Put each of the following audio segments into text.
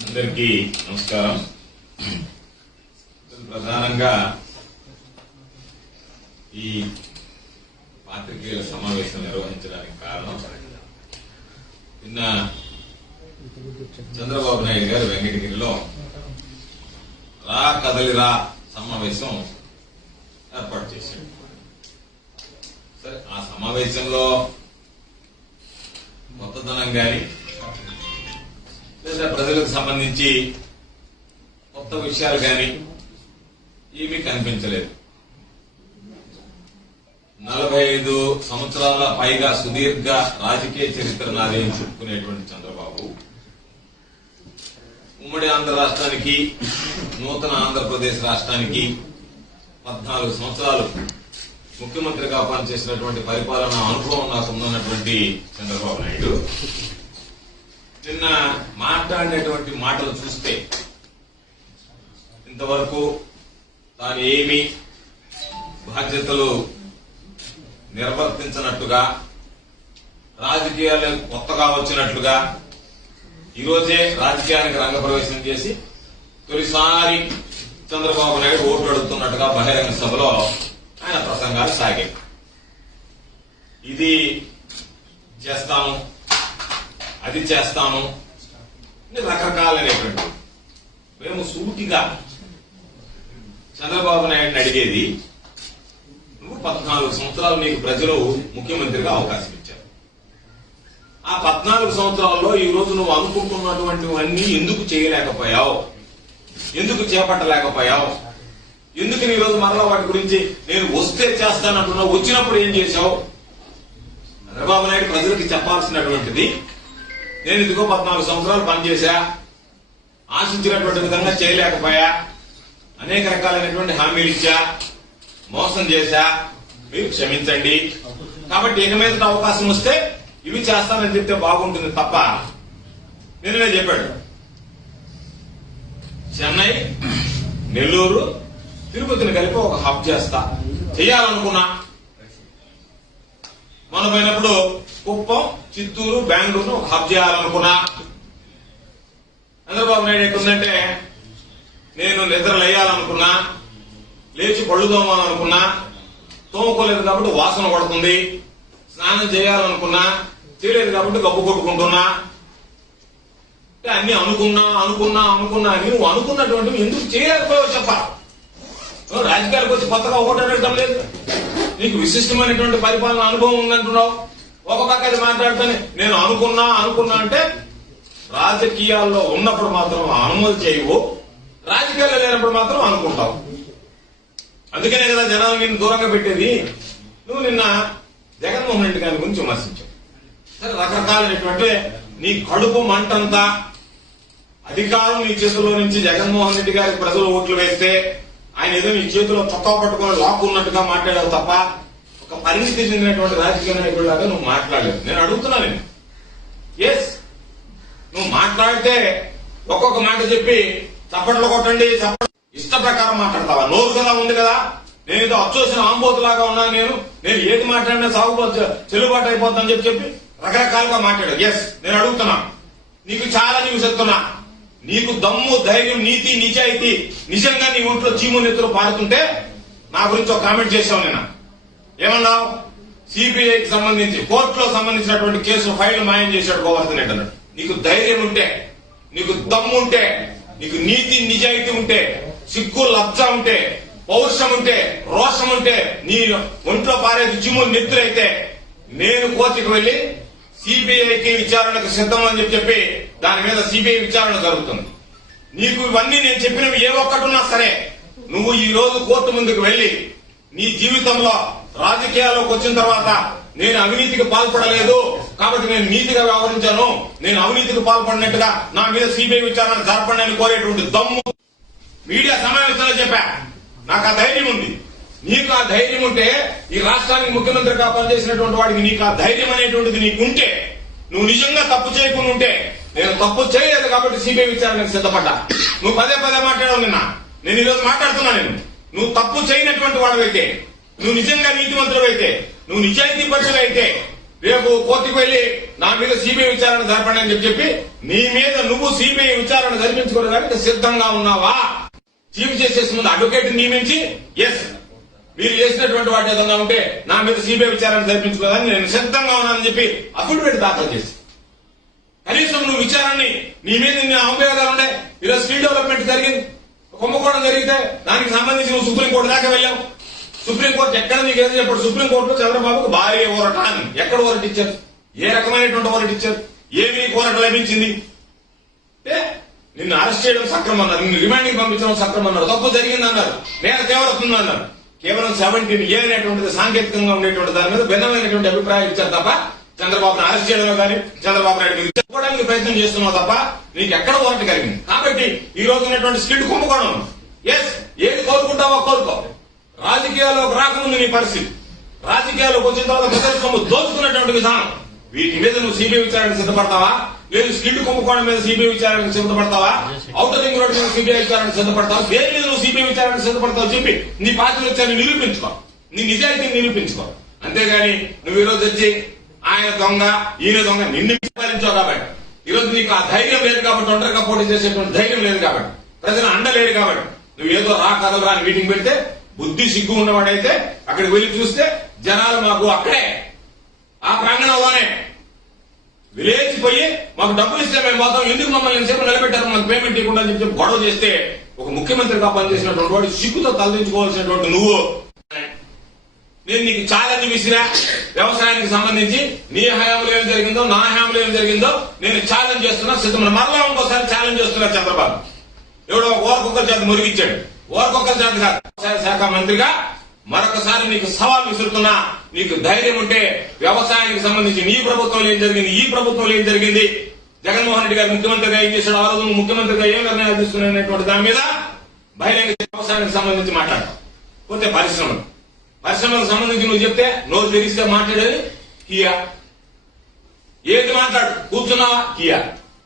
అందరికీ నమస్కారం. ప్రధానంగా ఈ పాత్రికేయుల సమావేశం నిర్వహించడానికి కారణం నిన్న చంద్రబాబు నాయుడు గారు వెంకటగిరిలో రా కదలిరా సమావేశం ఏర్పాటు చేశాడు సరే ఆ సమావేశంలో కొత్తదనం కానీ లేదా ప్రజలకు సంబంధించి కొత్త విషయాలు కానీ ఏమీ కనిపించలేదు. నలభై ఐదు సంవత్సరాల పైగా సుదీర్ఘ రాజకీయ చరిత్ర నాది అని చెప్పుకునేటువంటి చంద్రబాబు. ఉమ్మడి ఆంధ్ర రాష్ట్రానికి నూతన ఆంధ్రప్రదేశ్ రాష్ట్రానికి పద్నాలుగు సంవత్సరాలు ముఖ్యమంత్రిగా పనిచేసినటువంటి పరిపాలన అనుభవం నాకు ఉందన్నటువంటి చంద్రబాబు నాయుడు. నిన్న మాట్లాడేటువంటి మాటలు చూస్తే ఇంతవరకు తాను ఏమి బాధ్యతలు నిర్వర్తించినట్టుగా రాజకీయాలు కొత్తగా వచ్చినట్లుగా ఈరోజే రాజకీయానికి రంగప్రవేశం చేసి తొలిసారి చంద్రబాబు నాయుడు ఓట్లు అడుగుతున్నట్టుగా బహిరంగ సభలో ఆయన ప్రసంగాలు సాగాయి. ఇది చేస్తాము అది చేస్తాను ఇది రకరకాలైనటువంటి మేము సూటిగా చంద్రబాబు నాయుడిని అడిగేది పద్నాలుగు సంవత్సరాలు నీకు ప్రజలు ముఖ్యమంత్రిగా అవకాశం ఇచ్చారు. ఆ పద్నాలుగు సంవత్సరాల్లో ఈ రోజు నువ్వు అనుకుంటున్నటువంటివన్నీ ఎందుకు చేయలేకపోయావు? ఎందుకు చేపట్టలేకపోయావు? ఎందుకు ఈ రోజు మరలా వాటి గురించి నేను వస్తే చేస్తానంటున్నావు వచ్చినప్పుడు ఏం చేశావు? చంద్రబాబు నాయుడు ప్రజలకి చెప్పాల్సినటువంటిది నేను ఇదిగో పద్నాలుగు సంవత్సరాలు పనిచేశా ఆశించినటువంటి విధంగా చేయలేకపోయా అనేక రకాలైనటువంటి హామీలు ఇచ్చా మోసం చేశా మీరు క్షమించండి. కాబట్టి ఇక మీద అవకాశం వస్తే ఇవి చేస్తానని చెప్తే బాగుంటుంది తప్ప నిన్ననే చెప్పాడు. చెన్నై నెల్లూరు తిరుపతిని కలిపి ఒక హబ్ చేస్తా. చేయాలనుకున్నా. మనం పోయినప్పుడు కుప్పం చిత్తూరు బెంగళూరు ఒక హబ్ చేయాలనుకున్నా. చంద్రబాబు నాయుడు ఎట్టుందంటే నేను నిద్రలు వేయాలనుకున్నా లేచి పళ్ళు అనుకున్నా. తోముకోలేదు కాబట్టి వాసన పడుతుంది. స్నానం చేయాలనుకున్నా. చేయలేదు కాబట్టి గబ్బు కొట్టుకుంటున్నా. అన్ని అనుకున్నా అనుకున్నా అనుకున్నా. అని నువ్వు అనుకున్నటువంటి ఎందుకు చేయలేకపోయావు చెప్పాలి నువ్వు రాజకీయాలకు వచ్చి కొత్తగా ఒకటి లేదు. నీకు విశిష్టమైనటువంటి పరిపాలన అనుభవం ఉందంటున్నావు. ఒక పక్క అది మాట్లాడుతానే నేను అనుకున్నా అనుకున్నా అంటే రాజకీయాల్లో ఉన్నప్పుడు మాత్రం అనుమతి చేయవు. రాజకీయాల్లో లేనప్పుడు మాత్రం అనుకుంటావు. అందుకనే కదా జనాలు నిన్ను దూరంగా పెట్టేది. నువ్వు నిన్న జగన్మోహన్ రెడ్డి గారి గురించి విమర్శించావు. సరే రకరకాలైనటువంటి నీ కడుపు మంటంతా అధికారం నీ చేతుల్లో నుంచి జగన్మోహన్ రెడ్డి గారి ప్రజలు ఓట్లు వేస్తే ఆయన ఏదో నీ చేతిలో చొక్కా పట్టుకొని లాక్కున్నట్టుగా మాట్లాడావు తప్ప ఒక పరిమితి చెందినటువంటి రాజకీయ నాయకుడిలాగా నువ్వు మాట్లాడలేదు. నేను అడుగుతున్నా నేను ఎస్ నువ్వు మాట్లాడితే ఒక్కొక్క మాట చెప్పి చప్పట్లు కొట్టండి చప్పట్లు ఇష్ట ప్రకారం మాట్లాడతావా? నోరు కదా ఉంది కదా? నేను ఏదో అచ్చోసిన ఆంబోతులాగా ఉన్నాను నేను. నేను ఏది మాట్లాడినా సాగు చెల్లుబాటు అయిపోతుందని చెప్పి చెప్పి రకరకాలుగా మాట్లాడు ఎస్ నేను అడుగుతున్నా. నీకు చాలా నీకు చెప్తున్నా. నీకు దమ్ము ధైర్యం నీతి నిజాయితీ నిజంగా నీ ఒంట్లో చీము నెత్తులు పారుతుంటే నా గురించి ఒక కామెంట్ చేశావు నేను ఏమన్నావు? సిబిఐకి సంబంధించి కోర్టులో సంబంధించినటువంటి కేసు ఫైల్ మాయం చేశాడు గోవర్ధన్ రెడ్డి అన్నాడు. నీకు ధైర్యం ఉంటే నీకు దమ్ము ఉంటే నీకు నీతి నిజాయితీ ఉంటే సిగ్గు లబ్జ ఉంటే పౌరుషం ఉంటే రోషం ఉంటే నీ ఒంట్లో పారేది చిమ్ము నెత్తులైతే నేను కోర్టుకు వెళ్ళి సిబిఐకి విచారణకు సిద్ధం అని చెప్పి చెప్పి దాని మీద సిబిఐ విచారణ జరుగుతుంది. నీకు ఇవన్నీ నేను చెప్పినవి ఏ ఒక్కటున్నా సరే నువ్వు ఈ రోజు కోర్టు ముందుకు వెళ్ళి నీ జీవితంలో రాజకీయాల్లోకి వచ్చిన తర్వాత నేను అవినీతికి పాల్పడలేదు కాబట్టి నేను నీతిగా వ్యవహరించాను నేను అవినీతికి పాల్పడినట్టుగా నా మీద సిబిఐ విచారణ జరపండి అని కోరేటువంటి దమ్ము మీడియా సమావేశంలో చెప్పా. నాకు ఆ ధైర్యం ఉంది. నీకు ఆ ధైర్యం ఉంటే ఈ రాష్ట్రానికి ముఖ్యమంత్రిగా పనిచేసినటువంటి వాడికి నీకు ఆ ధైర్యం అనేటువంటిది నీకు ఉంటే నువ్వు నిజంగా తప్పు చేయకుండా ఉంటే నేను తప్పు చేయలేదు కాబట్టి సిబిఐ విచారణకు సిద్ధపడ్డా. నువ్వు పదే పదే మాట్లాడవు నిన్న. నేను ఈరోజు మాట్లాడుతున్నా నేను. నువ్వు తప్పు చేయనటువంటి వాడవైతే నువ్వు నిజంగా నీతివంతుడు అయితే నువ్వు నిజాయితీ పరుషుడు అయితే రేపు కోర్టుకు వెళ్ళి నా మీద సిబిఐ విచారణ జరపండి అని చెప్పి చెప్పి నీ మీద నువ్వు సిబిఐ విచారణ జరిపించుకోవడానికి సిద్ధంగా ఉన్నావా? చీఫ్ జస్టిస్ ముందు అడ్వకేట్ నియమించి ఎస్ మీరు చేసినటువంటి వాటి ఏదన్నా ఉంటే నా మీద సిబిఐ విచారణ జరిపించుకోదని నేను సిద్ధంగా ఉన్నానని చెప్పి అఫిడవిట్ దాఖలు చేసి. కనీసం నువ్వు విచారాన్ని నీ మీద నీ ఆంబేదాలు ఉండే ఈరోజు స్కిల్ డెవలప్మెంట్ జరిగింది. కుంభకోణం జరిగితే దానికి సంబంధించి నువ్వు సుప్రీంకోర్టు దాకా వెళ్ళావు. సుప్రీంకోర్టు ఎక్కడ నీకు ఏదో చెప్పాడు? సుప్రీంకోర్టులో చంద్రబాబుకు భారీ ఓరట అని ఎక్కడ ఓరటిచ్చారు ఏ రకమైనటువంటి ఓరటిచ్చారు ఏమి నీకు లభించింది? నిన్ను అరెస్ట్ చేయడం సక్రమం అన్నారు. నిన్ను రిమాండింగ్ పంపించడం సక్రమం అన్నారు. తప్పు జరిగింది అన్నారు నేను తీవ్రతుంది అన్నారు. కేవలం సెవెంటీన్ ఏ అనేటువంటిది సాంకేతికంగా ఉండేటువంటి దాని మీద భిన్నమైనటువంటి అభిప్రాయం ఇచ్చారు తప్ప చంద్రబాబును అరెస్ట్ చేయడమే కానీ చంద్రబాబు నాయుడు మీద చెప్పుకోవడానికి ప్రయత్నం చేస్తున్నావు తప్ప నీకు ఎక్కడ ఓరట కలిగింది? కాబట్టి ఈ రోజు ఉన్నటువంటి స్కిల్డ్ కుంభకోణం. ఎస్ ఏది కోరుకుంటావో కోరుకో. రాజకీయాల్లోకి రాకముందు నీ పరిస్థితి. రాజకీయాల్లోకి వచ్చిన తర్వాత ప్రజలు దోచుకున్నటువంటి విధానం వీటి మీద నువ్వు సిబిఐ విచారణ సిద్ధపడతావా? లేదు స్లిడ్ కుంభకోణం మీద సిబిఐ విచారణకు సిద్ధపడతావా? అవుటర్ రింగ్ రోడ్ మీద సిబిఐ విచారణకు సిద్ధపడతావు? దేని మీద నువ్వు సిబిఐ విచారణకు సిద్ధపడతావు చెప్పి నీ పార్టీ వచ్చాను నిరూపించుకో. నీ నిజాయితీని నిరూపించుకో. అంతేగాని నువ్వు ఈరోజు వచ్చి ఆయన దొంగ ఈయన దొంగ నిన్ను విచారించావు కాబట్టి. ఈరోజు నీకు ఆ ధైర్యం లేదు కాబట్టి ఒంటరిగా పోటీ చేసేటువంటి ధైర్యం లేదు కాబట్టి. ప్రజలు అండలేరు కాబట్టి. నువ్వు ఏదో రా కదలు రాని మీటింగ్ పెడితే బుద్ధి సిగ్గు ఉన్నవాడైతే అక్కడికి వెళ్ళి చూస్తే జనాలు మాకు అక్కడే. ఆ ప్రాంగణంలోనే విలేచిపోయి మాకు డబ్బులు ఇస్తే మేము పోతాం. ఎందుకు మమ్మల్ని సేపు నిలబెట్టారు? మాకు పేమెంట్ ఇవ్వకుండా అని చెప్పి గొడవ చేస్తే ఒక ముఖ్యమంత్రిగా పనిచేసినటువంటి వాడు సిగ్గుతో తలదించుకోవాల్సినటువంటి నువ్వు. నేను నీకు ఛాలెంజ్ విసిరా వ్యవసాయానికి సంబంధించి నీ హయాంలో ఏం జరిగిందో నా హయాంలో ఏం జరిగిందో నేను ఛాలెంజ్ చేస్తున్నా. సిద్ధమైన మరలా ఇంకోసారి ఛాలెంజ్ చేస్తున్నా చంద్రబాబు. ఎవడో ఓరకొక్కరి చేత మురిగించాడు ఓరకొక్కరి చేత కాదు. వ్యవసాయ శాఖ మంత్రిగా మరొకసారి నీకు సవాల్ విసురుతున్నా. నీకు ధైర్యం ఉంటే వ్యవసాయానికి సంబంధించి నీ ప్రభుత్వంలో ఏం జరిగింది? ఈ ప్రభుత్వంలో ఏం జరిగింది? జగన్మోహన్ రెడ్డి గారు ముఖ్యమంత్రిగా ఏం చేశాడు? ఆ రోజు ముఖ్యమంత్రిగా ఏం నిర్ణయాలు తీసుకునేటువంటి దాని మీద బహిరంగ వ్యవసాయానికి సంబంధించి మాట్లాడు. పోతే పరిశ్రమలు. పరిశ్రమలకు సంబంధించి నువ్వు చెప్తే నోరు తెరిస్తే మాట్లాడేది కియా. ఏది మాట్లాడు? కూర్చున్నావా? కియా.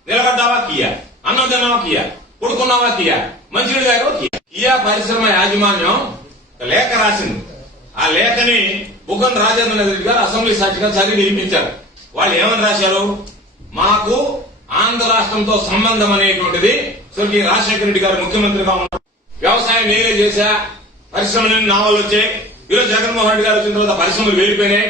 నిలబడ్డావా? కియా. అన్నం తిన్నావా? కియా. కొడుకున్నావా కియా. మంచినీళ్ళు తాగావా? కియా. కియా పరిశ్రమ యాజమాన్యం లేఖ రాసింది. ఆ లేఖని బుగ్గన్ రాజేంద్ర రెడ్డి గారు అసెంబ్లీ సాక్షిగా చదివి వినిపించారు వాళ్ళు ఏమని రాశారు? మాకు ఆంధ్ర రాష్ట్రంతో సంబంధం అనేటువంటిది స్వర్గీయ రాజశేఖర రెడ్డి గారు ముఖ్యమంత్రిగా ఉన్నారు వ్యవసాయం నేనే చేశా పరిశ్రమలు నావలు వచ్చాయి. ఈరోజు జగన్మోహన్ రెడ్డి గారు వచ్చిన తర్వాత పరిశ్రమలు వెళ్ళిపోయినాయి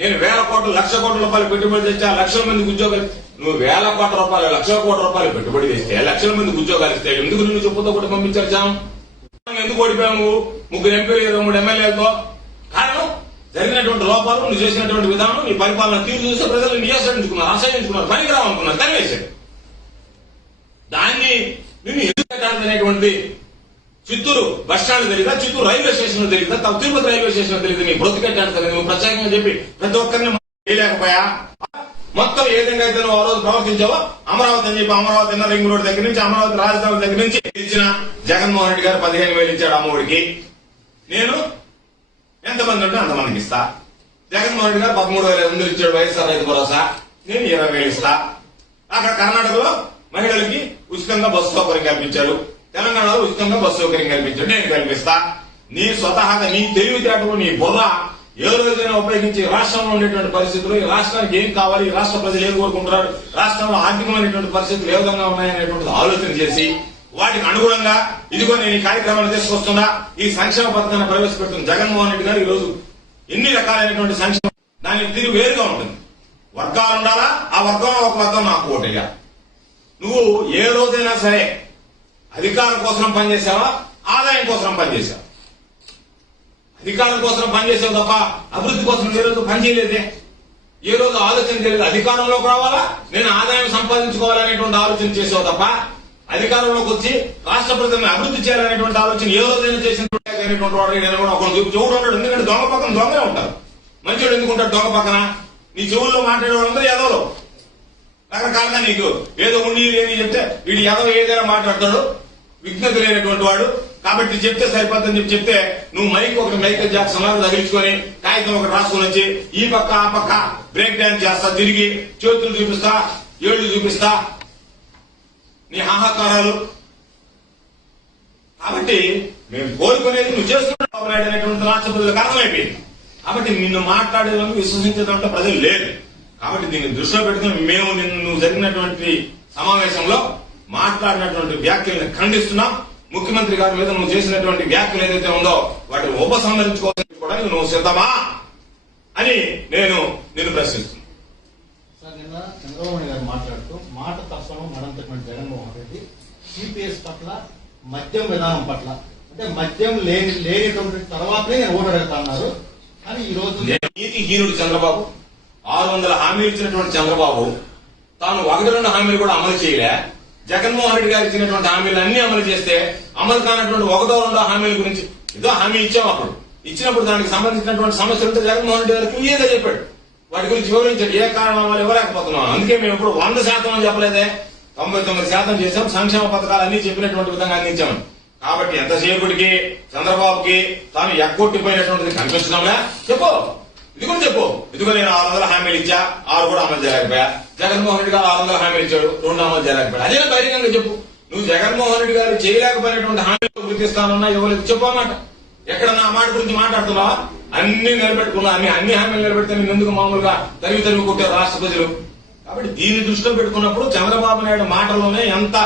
నేను వేల కోట్ల లక్ష కోట్ల రూపాయలు పెట్టుబడి తెచ్చా లక్షల మందికి ఉద్యోగాలు నువ్వు వేల కోట్ల రూపాయలు లక్షల కోట్ల రూపాయలు పెట్టుబడి తెస్తే లక్షల మందికి ఉద్యోగాలు ఇస్తే ఎందుకు నువ్వు చెప్పుతో కూడా పంపించారు ఎందుకు ఓడిపోయావు ముగ్గురు ఎంపీలు ఇరవై మూడు ఎమ్మెల్యేలతో జరిగినటువంటి లోపాలు నువ్వు చేసినటువంటి విధానం నీ పరిపాలన తీరు చూస్తే ప్రజలు నియాసించుకున్నారు ఆశ్రయించుకున్నారు పనికిరావు అనుకున్నారు తనివేశారు దాన్ని నిన్ను ఎందుకు అనేటువంటి చిత్తూరు బస్ స్టాండ్ తెలియదా చిత్తూరు రైల్వే స్టేషన్ తెలియదా తా- తిరుపతి రైల్వే స్టేషన్ తెలియదు నీ బ్రతికెట్టాను తెలియదు? నువ్వు ప్రత్యేకంగా చెప్పి ప్రతి ఒక్కరిని చేయలేకపోయా? మొత్తం ఏ విధంగా అయితే నువ్వు ఆ రోజు ప్రవర్తించావో అమరావతి అని చెప్పి అమరావతి అన్న రింగ్ రోడ్ దగ్గర నుంచి అమరావతి రాజధాని దగ్గర నుంచి ఇచ్చిన జగన్మోహన్ రెడ్డి గారు పదిహేను వేలు ఇచ్చాడు అమ్మఒడికి నేను ఎంతమంది ఉంటే అంతమందికి ఇస్తా. జగన్మోహన్ రెడ్డి గారు పదమూడు వేల ఎనిమిది ఇచ్చాడు వైఎస్ఆర్ రైతు భరోసా. నేను ఇరవై వేలు ఇస్తా. అక్కడ కర్ణాటకలో మహిళలకి ఉచితంగా బస్సు సౌకర్యం కల్పించాడు తెలంగాణలో ఉచితంగా బస్సు సౌకర్యం కల్పించాడు నేను కల్పిస్తా. నీ స్వతహాగా నీ తెలివితేటలు నీ బుర్ర ఏ రోజైనా ఉపయోగించి రాష్ట్రంలో ఉండేటువంటి పరిస్థితులు ఈ రాష్ట్రానికి ఏం కావాలి రాష్ట్ర ప్రజలు ఏం కోరుకుంటున్నారు రాష్ట్రంలో ఆర్థికమైనటువంటి పరిస్థితులు ఏ విధంగా ఉన్నాయనేటువంటిది ఆలోచన చేసి వాటికి అనుగుణంగా ఇదిగో నేను ఈ కార్యక్రమాలు తీసుకొస్తున్నా ఈ సంక్షేమ పథకాన్ని ప్రవేశపెడుతున్న జగన్మోహన్ రెడ్డి గారు ఈ రోజు ఎన్ని రకాలైనటువంటి సంక్షేమ దానికి తీరు వేరుగా ఉంటుంది. వర్గాలు ఉండాలా? ఆ వర్గంలో ఒక వర్గం నాకు ఓటయ్యా. నువ్వు ఏ రోజైనా సరే అధికారం కోసం పనిచేసావా? ఆదాయం కోసం పనిచేసావా? అధికారం కోసం పనిచేసావు తప్ప అభివృద్ధి కోసం ఏ రోజు పనిచేయలేదే ఏ రోజు ఆలోచన చేయలేదు. అధికారంలోకి రావాలా? నేను ఆదాయం సంపాదించుకోవాలనేటువంటి ఆలోచన చేసావు తప్ప అధికారంలోకి వచ్చి రాష్ట్ర ప్రజలను అభివృద్ధి చేయాలనేటువంటి ఆలోచన ఏ రోజైనా చేసినటువంటి వాడు నేను కూడా ఒకడు చూపు చెవుడు ఉంటాడు ఎందుకంటే దొంగ పక్కన దొంగనే ఉంటారు. మంచివాడు ఎందుకుంటాడు దొంగ పక్కన? నీ చెవుల్లో మాట్లాడే వాళ్ళందరూ ఎదవలు రకరకాలుగా నీకు. ఏదో ఉండి లేని చెప్తే వీడు ఎదవ ఏదైనా మాట్లాడతాడు. విఘ్నత లేనటువంటి వాడు. కాబట్టి చెప్తే సరిపోద్దని చెప్పి చెప్తే నువ్వు మైక్ ఒకటి మైకల్ జాక్సన్ లాగా తగిలించుకొని కాగితం ఒకటి రాసుకొని వచ్చి ఈ పక్క ఆ పక్క బ్రేక్ డాన్స్ చేస్తా తిరిగి చేతులు చూపిస్తా ఏళ్ళు చూపిస్తా నీ హాహాకారాలు. కాబట్టి మేము కోరుకునేది నువ్వు చేస్తున్నావు అనేటువంటి రాష్ట్ర కారణమైపోయింది. కాబట్టి నిన్ను మాట్లాడేదానికి విశ్వసించేదంటే ప్రజలు లేదు కాబట్టి దీన్ని దృష్టిలో పెట్టుకుని మేము నిన్ను నువ్వు జరిగినటువంటి సమావేశంలో మాట్లాడినటువంటి వ్యాఖ్యలను ఖండిస్తున్నాం. ముఖ్యమంత్రి గారి మీద నువ్వు చేసినటువంటి వ్యాఖ్యలు ఏదైతే ఉందో వాటిని ఉపసంహరించుకోవాలని కూడా నువ్వు సిద్ధమా అని నేను నిన్ను ప్రశ్నిస్తున్నాను. నిన్న చంద్రబాబు నాయుడు గారు మాట్లాడుతూ మాట తత్వం మడంతటువంటి జగన్మోహన్ రెడ్డి సిపిఎస్ పట్ల మద్యం విధానం పట్ల. అంటే మద్యం లేని లేనిటువంటి తర్వాతనే నేను ఓటు అడుగుతా అన్నారు. కానీ ఈ రోజు నీతిహీనుడు చంద్రబాబు. ఆరు వందల హామీలు ఇచ్చినటువంటి చంద్రబాబు. తాను ఒకటి రెండు హామీలు కూడా అమలు చేయలే. జగన్మోహన్ రెడ్డి గారు ఇచ్చినటువంటి హామీలు అన్ని అమలు చేస్తే అమలు కానటువంటి ఒకటో రెండో హామీల గురించి ఏదో హామీ ఇచ్చాం అప్పుడు. ఇచ్చినప్పుడు దానికి సంబంధించినటువంటి సమస్యలు ఉంటే జగన్మోహన్ రెడ్డి గారు క్లియర్గా చెప్పాడు. వాటి గురించి వివరించాడు ఏ కారణం వల్ల ఇవ్వలేకపోతున్నాం. అందుకే మేము ఇప్పుడు వంద శాతం అని చెప్పలేదే. తొంభై తొమ్మిది శాతం చేసాం సంక్షేమ పథకాలు అన్ని చెప్పినటువంటి విధంగా అందించాము కాబట్టి ఎంతసేపటికి చంద్రబాబుకి తాను ఎక్కొట్టిపోయినటువంటిది కనిపించడంలే. చెప్పు. ఇది కూడా చెప్పు. ఇదిగో నేను ఆరు వందల హామీలు ఇచ్చా. ఆరు కూడా అమలు చేయలేకపోయా. జగన్మోహన్ రెడ్డి గారు ఆరు వందల హామీలు ఇచ్చాడు. రెండు అమలు చేయలేకపోయా. అదే బహిరంగంగా చెప్పు. నువ్వు జగన్మోహన్ రెడ్డి గారు చేయలేకపోయినటువంటి హామీలు గుర్తిస్తానన్నా ఇవ్వలేదు. చెప్పు అన్నమాట. ఎక్కడ నా మాట గురించి మాట్లాడుతున్నావా? అన్ని నిలబెట్టుకున్నా అన్ని అన్ని హామీలు నిలబెడితే నేను ఎందుకు మామూలుగా తరిగి తరిగి కొట్టారు రాష్ట్ర ప్రజలు? కాబట్టి దీన్ని దృష్టిలో పెట్టుకున్నప్పుడు చంద్రబాబు నాయుడు మాటల్లోనే ఎంత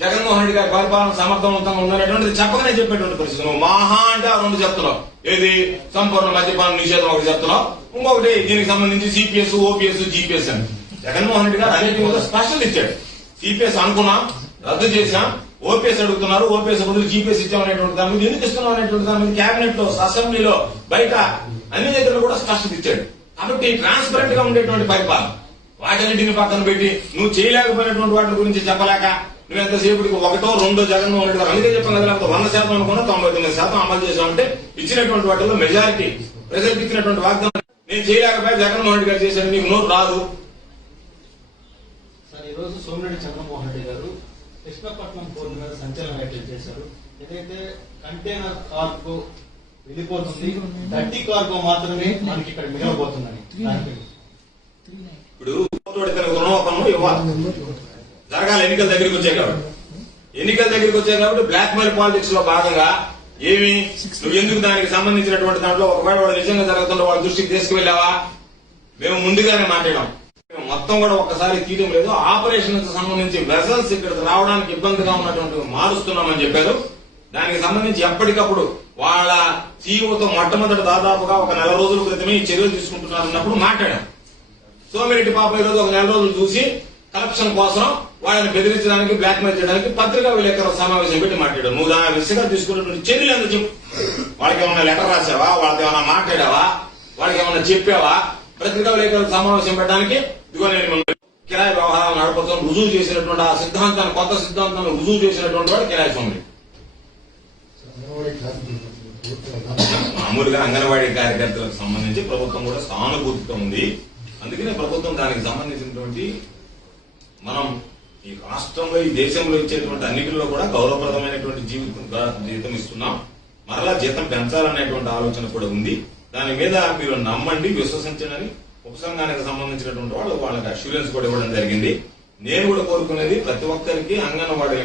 జగన్మోహన్ రెడ్డి గారి పరిపాలన సమర్థవంతంగా ఉందనేటువంటిది చెప్పగానే చెప్పేటువంటి పరిస్థితి. నువ్వు మహా అంటే ఆ రెండు చెప్తున్నావు. ఏది? సంపూర్ణ మద్యపాన నిషేధం ఒకటి చెప్తున్నావు. ఇంకొకటి దీనికి సంబంధించి సిపిఎస్ ఓపీఎస్ జీపీఎస్ అని. జగన్మోహన్ రెడ్డి గారు అనేక స్పెషల్ ఇచ్చాడు. సిపిఎస్ అనుకున్నాం రద్దు చేశాం ఓపీఎస్ అడుగుతున్నారు ఓపీఎస్ బదులు జీపీఎస్ ఇచ్చామనేటువంటి దాని మీద ఎందుకు ఇస్తున్నాం అనేటువంటి దాని మీద కేబినెట్లో అసెంబ్లీలో బయట అన్ని దగ్గర కూడా స్పష్టత ఇచ్చాడు. కాబట్టి ట్రాన్స్పరెంట్గా ఉండేటువంటి పరిపాలన. వాటన్నిటిని పక్కన పెట్టి నువ్వు చేయలేకపోయినటువంటి వాటి గురించి చెప్పలేక నువ్వు ఎంతసేపటికి ఒకటో రెండో జగన్మోహన్ రెడ్డి గారు అందుకే చెప్పాను లేకపోతే వంద శాతం అనుకున్నా తొంభై తొమ్మిది శాతం అమలు చేసామంటే ఇచ్చినటువంటి వాటిలో మెజారిటీ ప్రజలకు ఇచ్చినటువంటి వాగ్దానం. నేను చేయలేకపోయా జగన్మోహన్ రెడ్డి గారు చేశాను నీకు నోరు రాదు. సార్ ఈరోజు సోమిరెడ్డి చంద్రమోహన్ రెడ్డి గారు కృష్ణపట్నం పోర్టు మీద సంచలన వ్యాఖ్యలు చేశారు. ఏదైతే కంటైనర్ కార్గో వెళ్ళిపోతుంది డట్టి కార్గో మాత్రమే మనకి ఇక్కడ మిగలబోతుందని దానిపై ఇప్పుడు జరగాలి ఎన్నికల దగ్గరికి వచ్చాయి కాబట్టి. ఎన్నికల దగ్గరికి వచ్చాయి కాబట్టి బ్లాక్ మెయిల్ పాలిటిక్స్లో భాగంగా ఏమి? నువ్వు ఎందుకు దానికి సంబంధించినటువంటి దాంట్లో ఒకవేళ వాడు నిజంగా జరుగుతుందో వాళ్ళ దృష్టికి తీసుకువెళ్ళావా? మేము ముందుగానే మాట్లాడాం. మొత్తం కూడా ఒక్కసారి తీయడం లేదు. ఆపరేషన్కి సంబంధించి వెసల్స్ ఇక్కడికి రావడానికి ఇబ్బందిగా ఉన్నటువంటి మారుస్తున్నామని చెప్పారు. దానికి సంబంధించి ఎప్పటికప్పుడు వాళ్ళ సీఈఓతో మొట్టమొదటి దాదాపుగా ఒక నెల రోజుల క్రితమే ఈ చర్యలు తీసుకుంటున్నారు అన్నప్పుడు మాట్లాడాం సోమిరెడ్డి పాప ఈ రోజు ఒక నెల రోజులు చూసి కరప్షన్ కోసం వాళ్ళని బెదిరించడానికి బ్లాక్ మెయిల్ చేయడానికి పత్రికా విలేకరుల సమావేశం పెట్టి మాట్లాడారు. నువ్వు దాని విషయంగా తీసుకున్నటువంటి చర్యలు ఎంత చెప్పు? వాళ్ళకి ఏమైనా లెటర్ రాసావా? వాళ్ళకి ఏమైనా మాట్లాడావా? వాళ్ళకి ఏమైనా చెప్పావా? పత్రికా విలేకరుల సమావేశం పెట్టడానికి ఇదిగో నేను కిరాయ కిరాయి వ్యవహారాలు నడుపుతాం రుజువు చేసినటువంటి ఆ సిద్ధాంతాన్ని కొత్త సిద్ధాంతాన్ని రుజువు చేసినటువంటి వాడు కిరాయి స్వామి. మామూలుగా అంగన్వాడీ కార్యకర్తలకు సంబంధించి ప్రభుత్వం కూడా సానుభూతితో ఉంది. అందుకనే ప్రభుత్వం దానికి సంబంధించినటువంటి మనం ఈ రాష్ట్రంలో ఈ దేశంలో ఇచ్చేటువంటి అన్నిటిలో కూడా గౌరవప్రదమైనటువంటి జీవితం జీవితం ఇస్తున్నాం. మరలా జీతం పెంచాలనేటువంటి ఆలోచన కూడా ఉంది. దాని మీద మీరు నమ్మండి విశ్వసించండి ఉపసంఘానికి సంబంధించినటువంటి వాళ్ళు వాళ్ళకి అష్యూరెన్స్ కూడా ఇవ్వడం జరిగింది. నేను కూడా కోరుకునేది ప్రతి ఒక్కరికి అంగన్వాడీ